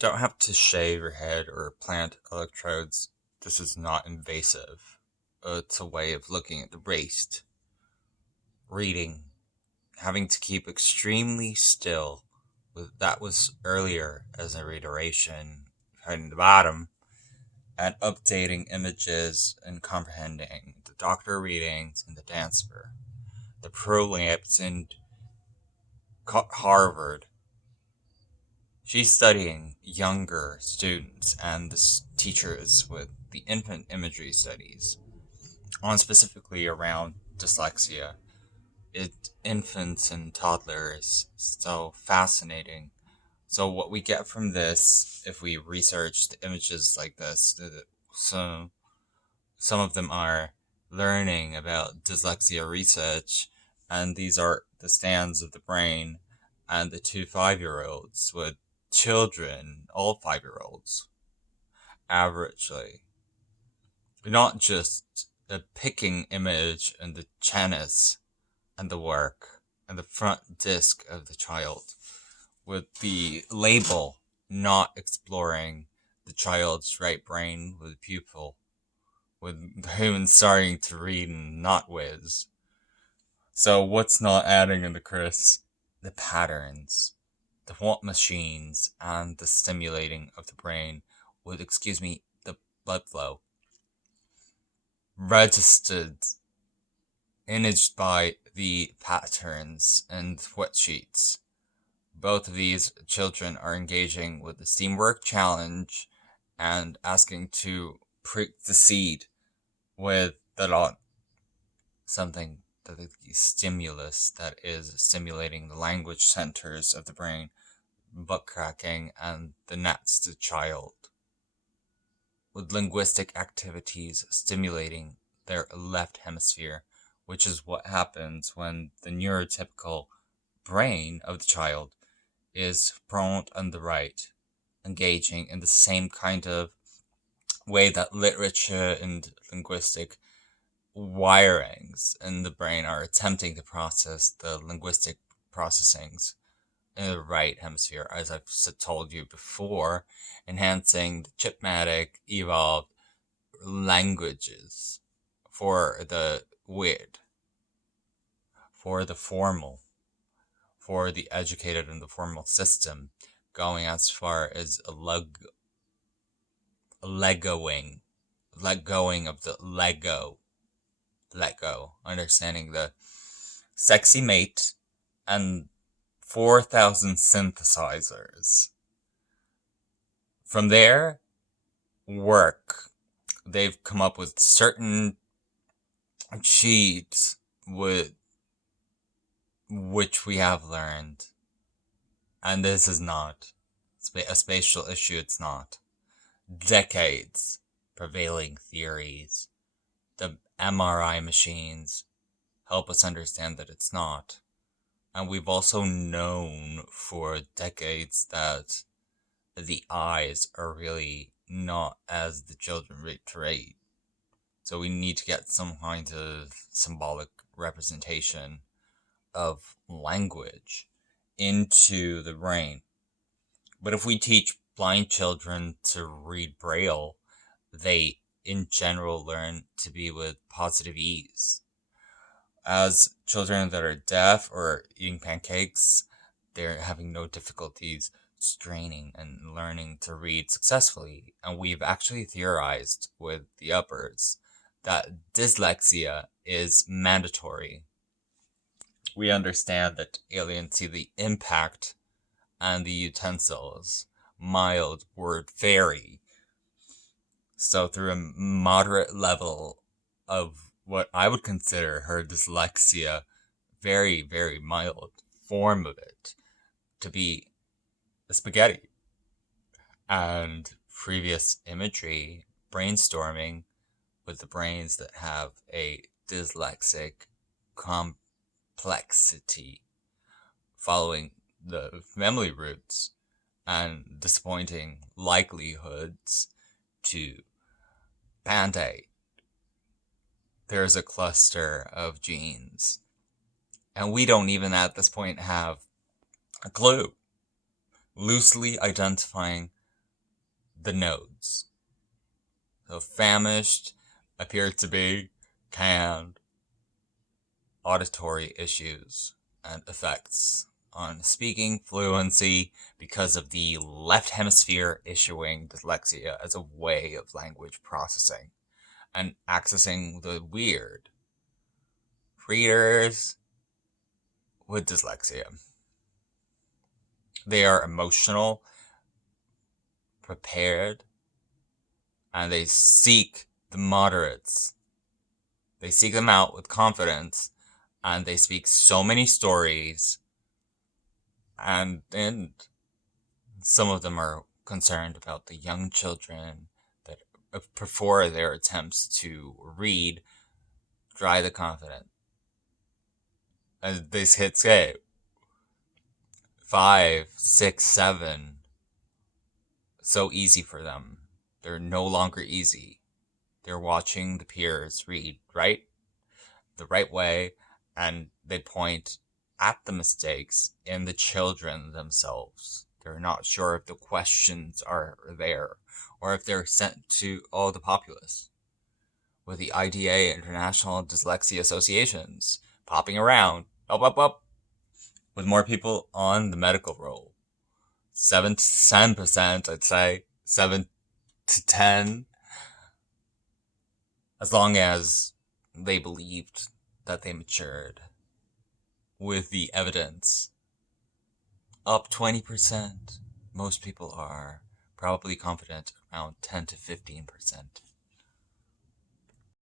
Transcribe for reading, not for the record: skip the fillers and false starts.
Don't have to shave your head or plant electrodes. This is not invasive. It's a way of looking at the waist. Reading. Having to keep extremely still. That was earlier as a reiteration, in the bottom, and updating images and comprehending the doctor readings and the dancer. The prolapse in Harvard. She's studying younger students and the teachers with the infant imagery studies, on specifically around dyslexia. Infants and toddlers, so fascinating. So what we get from this, if we research the images like this, some of them are learning about dyslexia research, and these are the stands of the brain, and the two 5-year-olds with children, all 5-year-olds, averagely. Not just a picking image and the channis and the work and the front disc of the child, with the label not exploring the child's right brain with pupil, with humans starting to read and not whiz. So what's not adding in the Chris? The patterns, the want machines, and the stimulating of the brain with, the blood flow. Registered, imaged by the patterns and wet sheets. Both of these children are engaging with the Steamwork Challenge and asking to prick the seed with the lot. Something that the stimulus that is stimulating the language centers of the brain, butt cracking, and the nets to child. With linguistic activities stimulating their left hemisphere, which is what happens when the neurotypical brain of the child is prone on the right, engaging in the same kind of way that literature and linguistic wirings in the brain are attempting to process the linguistic processings in the right hemisphere, as I've told you before, enhancing the chipmatic evolved languages for the weird, for the formal, for the educated in the formal system, going as far as legoing, let going of the let go, understanding the sexy mate and 4,000 synthesizers. From there, work. They've come up with certain cheats with which we have learned. And this is not a spatial issue, it's not. Decades prevailing theories. The MRI machines help us understand that it's not. And we've also known for decades that the eyes are really not as the children rate. So we need to get some kind of symbolic representation of language into the brain. But if we teach blind children to read Braille, they in general learn to be with positive ease. As children that are deaf or eating pancakes, they're having no difficulties straining and learning to read successfully. And we've actually theorized with the uppers that dyslexia is mandatory. We understand that aliens see the impact and the utensils, mild word fairy. So through a moderate level of what I would consider her dyslexia, very, very mild form of it, to be a spaghetti. And previous imagery, brainstorming with the brains that have a dyslexic complexity, following the family roots and disappointing likelihoods to Band-Aid. There's a cluster of genes. And we don't even at this point have a clue. Loosely identifying the nodes. So famished appear to be canned, auditory issues and effects on speaking fluency because of the left hemisphere issuing dyslexia as a way of language processing and accessing the weird. Readers with dyslexia. They are emotional, prepared, and they seek the moderates. They seek them out with confidence, and they speak so many stories, and some of them are concerned about the young children that before their attempts to read dry the confident. And these hits say 5, 6, 7, so easy for them. They're no longer easy. They're watching the peers read the right way, and they point at the mistakes in the children themselves. They're not sure if the questions are there or if they're sent to all the populace. With the IDA, International Dyslexia Associations, popping around, up, with more people on the medical roll. 7 to 10%, I'd say. 7 to 10. As long as they believed that they matured. With the evidence. Up 20%. Most people are probably confident around 10 to 15%.